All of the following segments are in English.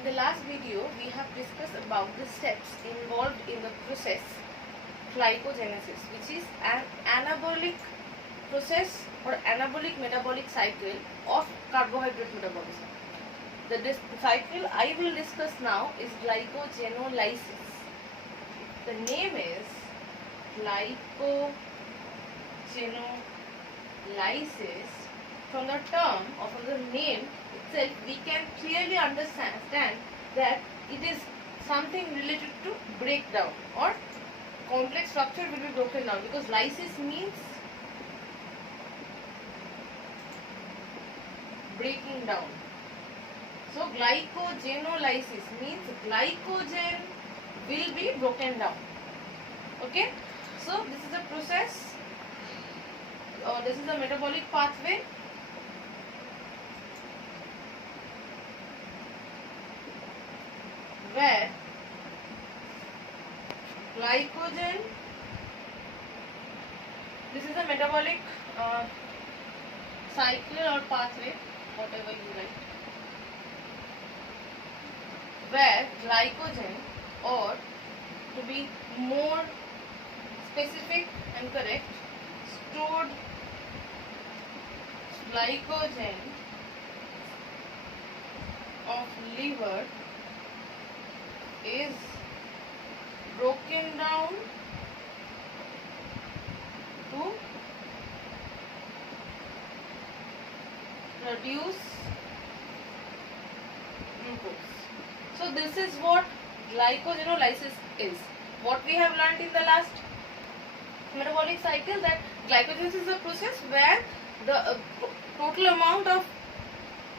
in the last video we have discussed about the steps involved in the process glycogenesis, which is an anabolic process or anabolic metabolic cycle of carbohydrate metabolism. The cycle I will discuss now is glycogenolysis. The name is glycogenolysis. From the term or from the name itself, we can clearly understand that it is something related to breakdown, or complex structure will be broken down, because lysis means breaking down. So glycogenolysis means glycogen will be broken down. Okay, so this is a process, or this is a metabolic pathway where glycogen, this is a metabolic cycle or pathway, whatever you like, where glycogen, or to be more specific and correct, stored glycogen of liver is broken down to produce glucose. So this is what glycogenolysis is. What we have learned in the last metabolic cycle, that glycogenesis is a process where the total amount of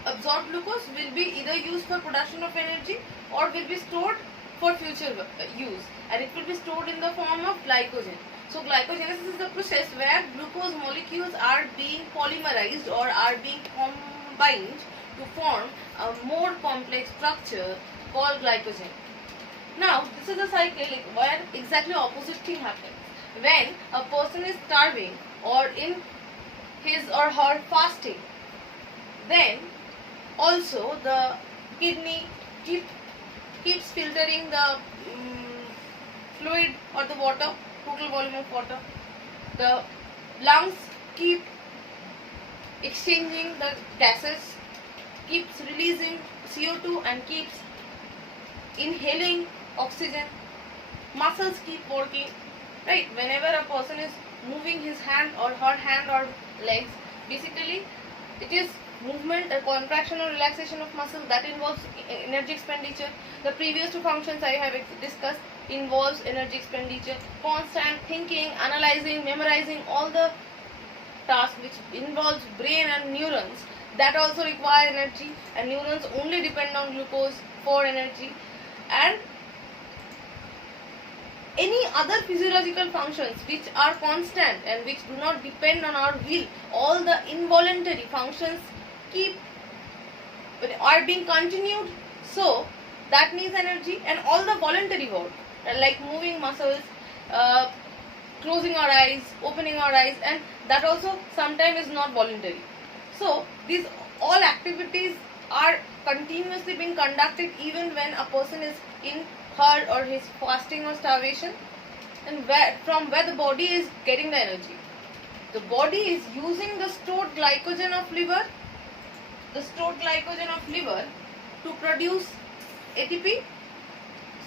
absorbed glucose will be either used for production of energy or will be stored for future use, and it will be stored in the form of glycogen. So glycogenesis is the process where glucose molecules are being polymerized or are being combined to form a more complex structure called glycogen. Now this is a cycle where exactly opposite thing happens. When a person is starving or in his or her fasting, then also the kidney keeps filtering the fluid or the water, total volume of water. The lungs keep exchanging the gases, keeps releasing CO2 and keeps inhaling oxygen. Muscles keep working, right? Whenever a person is moving his hand or her hand or legs, basically it is movement, a contraction or relaxation of muscle that involves energy expenditure. The previous two functions I have discussed involves energy expenditure. Constant thinking, analyzing, memorizing, all the tasks which involves brain and neurons, that also require energy, and neurons only depend on glucose for energy. And any other physiological functions which are constant and which do not depend on our will, all the involuntary functions are being continued, so that needs energy. And all the voluntary work, like moving muscles, closing our eyes, opening our eyes, and that also sometimes is not voluntary. So these all activities are continuously being conducted even when a person is in her or his fasting or starvation, and from where the body is getting the energy. The body is using the stored glycogen of liver, to produce ATP.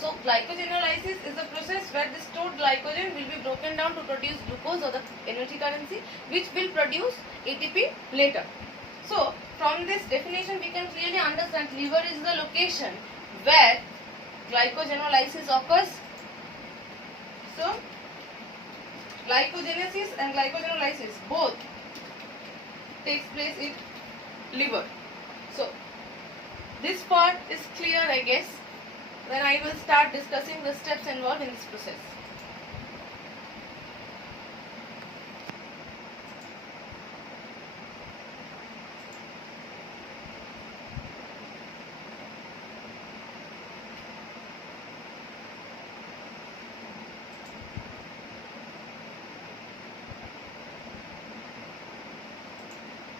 So glycogenolysis is a process where the stored glycogen will be broken down to produce glucose, or the energy currency, which will produce ATP later. So from this definition we can clearly understand liver is the location where glycogenolysis occurs. So glycogenesis and glycogenolysis both takes place in liver. So this part is clear, I guess. Then I will start discussing the steps involved in this process.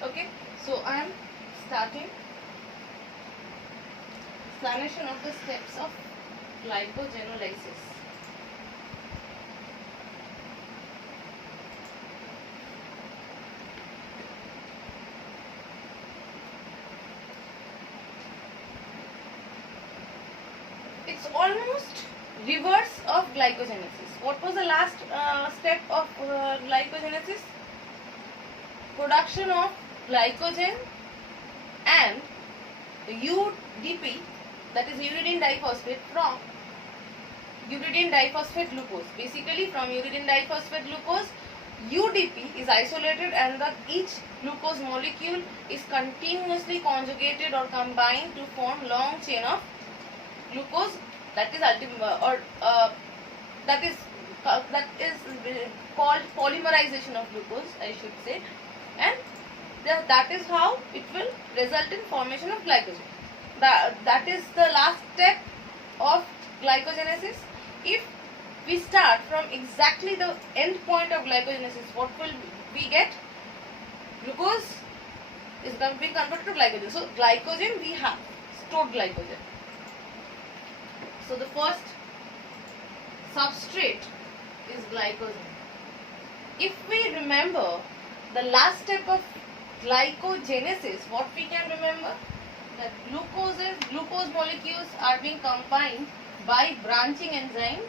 Okay, so I am starting explanation of the steps of glycogenolysis. It's almost reverse of glycogenesis. What was the last step of glycogenesis? Production of glycogen and UDP, that is uridine diphosphate, from uridine diphosphate glucose. Basically, from uridine diphosphate glucose, UDP is isolated and each glucose molecule is continuously conjugated or combined to form long chain of glucose, that is that is called polymerization of glucose, I should say, and that is how it will result in formation of glycogen. That is the last step of glycogenesis. If we start from exactly the end point of glycogenesis, what will we get? Glucose is being converted to glycogen. So glycogen, we have stored glycogen. So the first substrate is glycogen. If we remember the last step of glycogenesis, what we can remember? That glucose molecules are being combined by branching enzyme.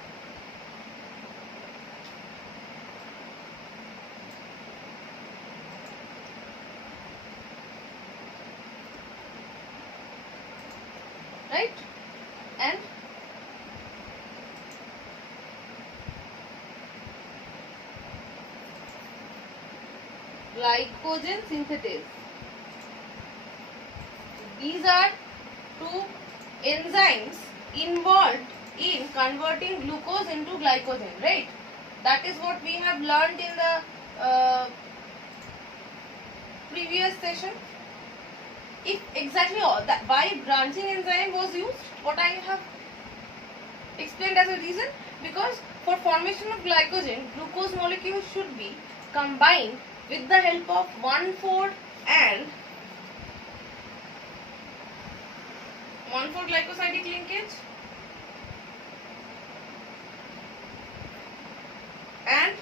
Right? And glycogen synthetase. These are two enzymes involved in converting glucose into glycogen, right? That is what we have learned in the previous session. If exactly why branching enzyme was used, what I have explained as a reason, because for formation of glycogen, glucose molecules should be combined with the help of 1,4 and 1,4 glycosidic linkage and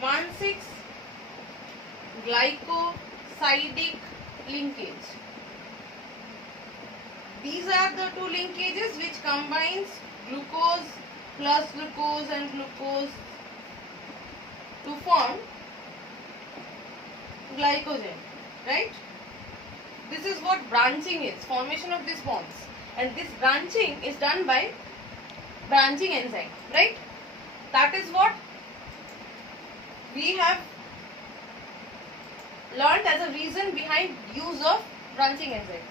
1,6 glycosidic linkage. These are the two linkages which combines glucose plus glucose and glucose to form glycogen, right? This is what branching is, formation of these bonds, and this branching is done by branching enzyme, right? That is what we have learned as a reason behind use of branching enzyme.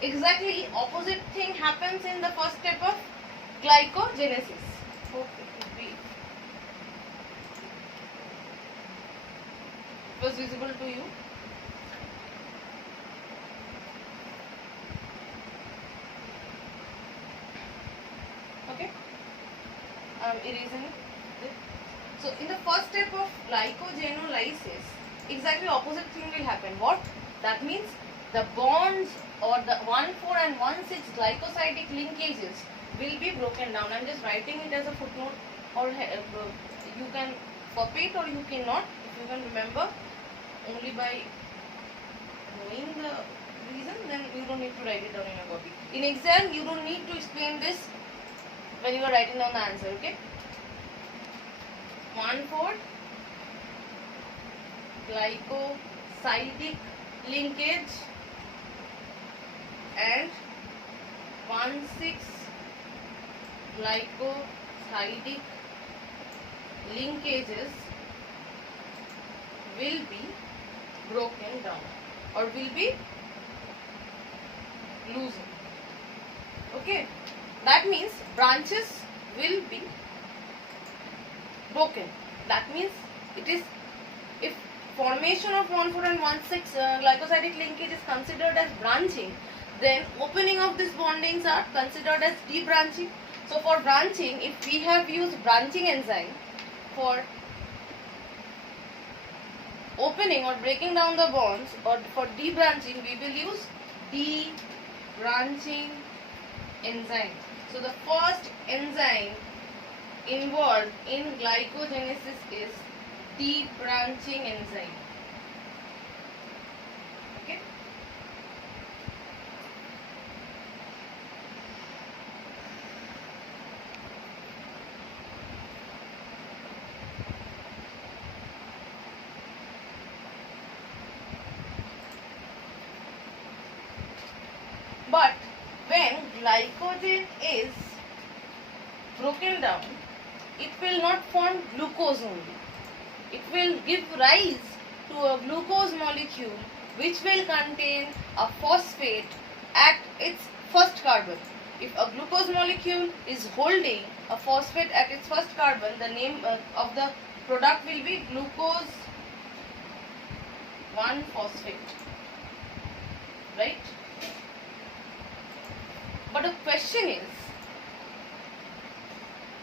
Exactly opposite thing happens in the first step of glycogenesis. Hope it was visible to you. Okay, erasing it. So in the first step of glycogenolysis, exactly opposite thing will happen. What? That means the bonds or the 1,4 and 1,6 glycosidic linkages will be broken down. I am just writing it as a footnote, or you can copy it or you cannot. If you can remember only by knowing the reason, then you don't need to write it down in a copy. In exam, you don't need to explain this when you are writing down the answer, okay? 1,4 glycosidic linkage and 1,6 glycosidic linkages will be broken down or will be loosened. Okay, that means branches will be broken. That means it is, if formation of 1,4 and 1,6 glycosidic linkage is considered as branching, then opening of these bondings are considered as debranching. So for branching, if we have used branching enzyme, for opening or breaking down the bonds, or for debranching we will use debranching enzyme. So the first enzyme involved in glycogenesis is debranching enzyme. Okay. But when glycogen is broken down, it will not form glucose only. It will give rise to a glucose molecule which will contain a phosphate at its first carbon. If a glucose molecule is holding a phosphate at its first carbon, the name of the product will be glucose 1-phosphate. Right? But the question is,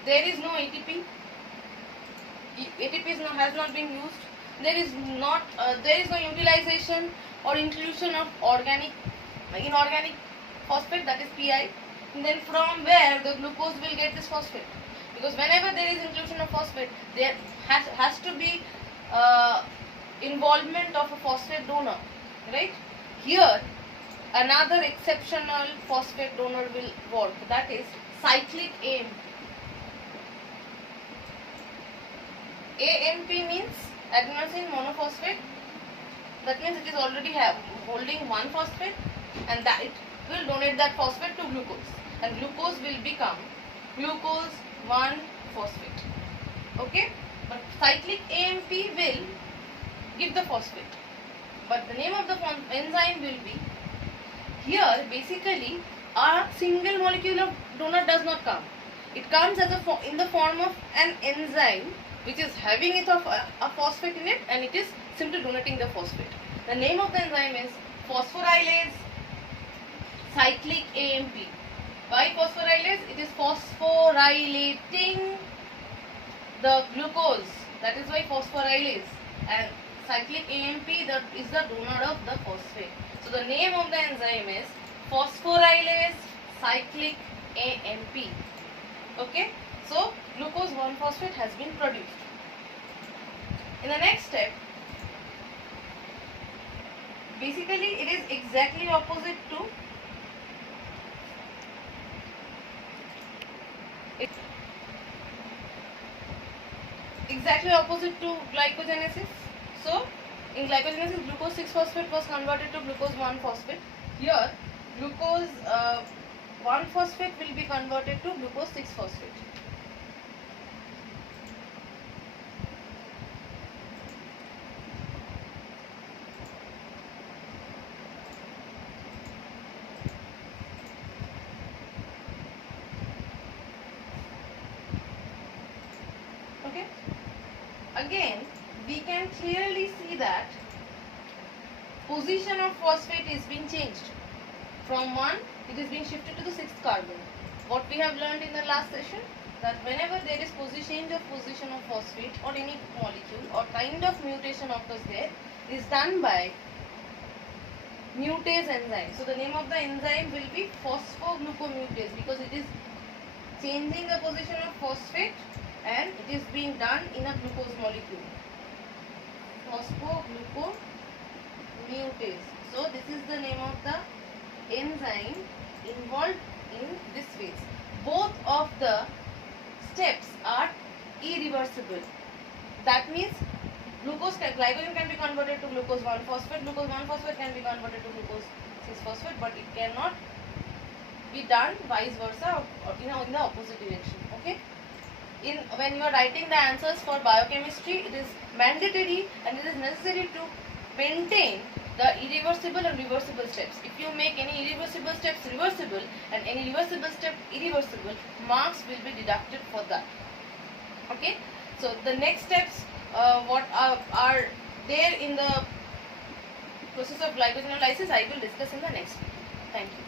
there is no ATP. ATP has not been used. There is no utilization or inclusion of inorganic phosphate, that is PI. And then from where the glucose will get this phosphate? Because whenever there is inclusion of phosphate, there has to be involvement of a phosphate donor, right? Here, another exceptional phosphate donor will work, that is cyclic AMP. AMP means adenosine monophosphate. That means it is already holding one phosphate, and that it will donate that phosphate to glucose, and glucose will become glucose 1-phosphate. Okay, but cyclic AMP will give the phosphate, but the name of the enzyme will be, here basically a single molecule of donor does not come. It comes as in the form of an enzyme which is having a phosphate in it, and it is simply donating the phosphate. The name of the enzyme is phosphorylase cyclic AMP. Why phosphorylase? It is phosphorylating the glucose. That is why phosphorylase. And cyclic AMP is the donor of the phosphate. So the name of the enzyme is phosphorylase cyclic AMP. Okay. So glucose 1-phosphate has been produced. In the next step, basically it is exactly opposite to glycogenesis. So in glycogenesis, glucose 6-phosphate was converted to glucose 1-phosphate. Here glucose 1-phosphate will be converted to glucose 6-phosphate. Okay. Again, we can clearly see that position of phosphate is being changed. From 1, it is being shifted to the 6th carbon. What we have learned in the last session, that whenever there is change of position of phosphate or any molecule or kind of mutation occurs there, is done by mutase enzyme. So the name of the enzyme will be phosphoglucomutase, because it is changing the position of phosphate and it is being done in a glucose molecule. Phosphoglucomutase. So this is the name of the enzyme involved in this phase. Both of the steps are irreversible. That means glycogen can be converted to glucose 1-phosphate, glucose 1-phosphate can be converted to glucose 6-phosphate, but it cannot be done vice versa or in the opposite direction. Okay. When you are writing the answers for biochemistry, it is mandatory and it is necessary to maintain the irreversible and reversible steps. If you make any irreversible steps reversible and any reversible step irreversible, marks will be deducted for that. Okay. So the next steps what are there in the process of glycogenolysis, I will discuss in the next video. Thank you.